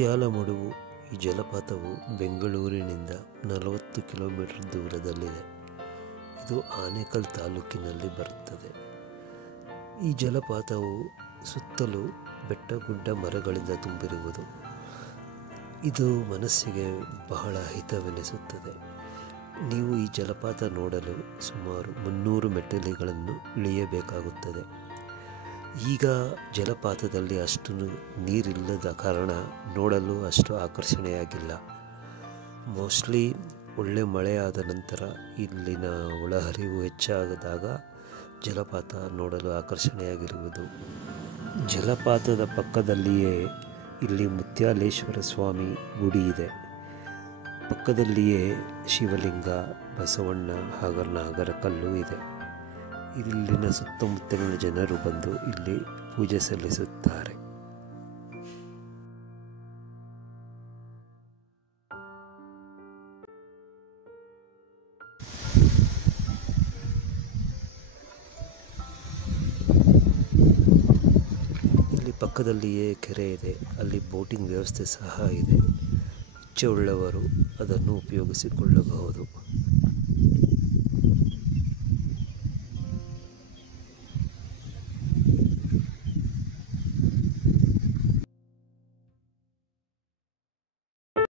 ಮುತ್ಯಾಲಮಡುವು. ಈ ಜಲಪಾತವು ಬೆಂಗಳೂರಿನಿಂದ 40 ಕಿಲೋಮೀಟರ್ ದೂರದಲ್ಲಿದೆ. ಇದು ಆನೇಕಲ್ ತಾಲೂಕಿನಲ್ಲಿ ಬರುತ್ತದೆ. ಈ ಜಲಪಾತವು ಸುತ್ತಲೂ ಬೆಟ್ಟಗುಡ್ಡ ಮರಗಳಿಂದ ತುಂಬಿರುವುದು. ಇದು ಮನಸ್ಸಿಗೆ ಬಹಳ ಹಿತವೆನಿಸುತ್ತದೆ. ನೀವು ಈ ಜಲಪಾತ ನೋಡಲು ಸುಮಾರು 300 ಮೆಟ್ಟಿಲುಗಳನ್ನು ಇಳಿಯಬೇಕಾಗುತ್ತದೆ. ಈಗ ಜಲಪಾತದಲ್ಲಿ ಅಷ್ಟು ನೀರಿಲ್ಲದ ಕಾರಣ ನೋಡಲು ಅಷ್ಟು ಆಕರ್ಷಣೆಯಾಗಿಲ್ಲ. ಮೋಸ್ಟ್ಲಿ ಒಳ್ಳೆ ಮಳೆಯಾದ ನಂತರ ಇಲ್ಲಿನ ಒಳಹರಿವು ಹೆಚ್ಚಾದಾಗ ಜಲಪಾತ ನೋಡಲು ಆಕರ್ಷಣೆಯಾಗಿರುವುದು. ಜಲಪಾತದ ಪಕ್ಕದಲ್ಲಿಯೇ ಇಲ್ಲಿ ಮುತ್ಯಾಲೇಶ್ವರ ಸ್ವಾಮಿ ಗುಡಿ ಇದೆ. ಪಕ್ಕದಲ್ಲಿಯೇ ಶಿವಲಿಂಗ, ಬಸವಣ್ಣ ಹಾಗೂ ನಾಗರಕಲ್ಲು ಇದೆ. ಇಲ್ಲಿನ ಸುತ್ತಮುತ್ತಲಿನ ಜನರು ಬಂದು ಇಲ್ಲಿ ಪೂಜೆ ಸಲ್ಲಿಸುತ್ತಾರೆ. ಇಲ್ಲಿ ಪಕ್ಕದಲ್ಲಿಯೇ ಕೆರೆ ಇದೆ. ಅಲ್ಲಿ ಬೋಟಿಂಗ್ ವ್ಯವಸ್ಥೆ ಸಹ ಇದೆ. ಇಚ್ಛೆ ಉಳ್ಳವರು ಅದನ್ನು ಉಪಯೋಗಿಸಿಕೊಳ್ಳಬಹುದು.